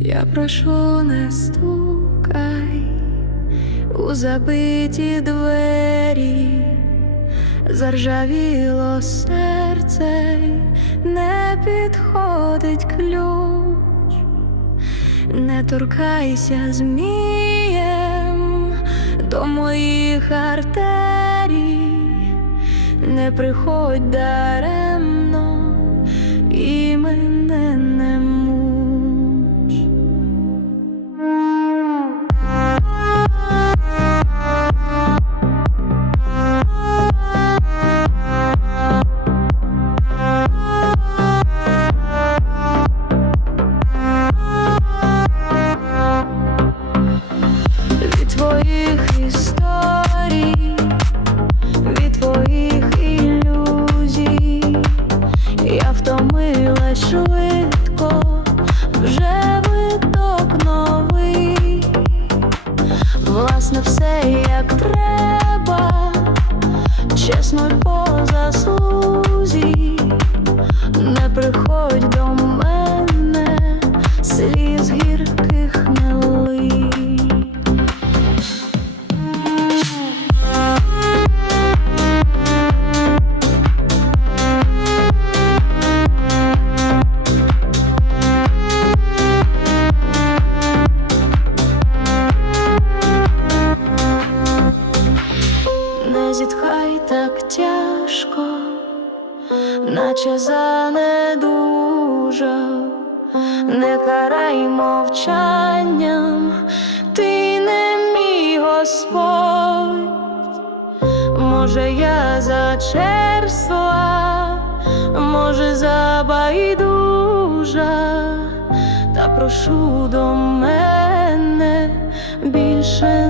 Я прошу, не стукай у забиті двері, заржавіло серце, не підходить ключ, не торкайся змієм до моїх артерій, не приходь даремно і мене швидко, вже виток новий, власне, все як треба, чесно по заслузі, не приходь до мене, тяжко, наче занедужав, не карай мовчанням, ти не мій Господь, може, я зачерства, може, забайдужа, та прошу до мене більше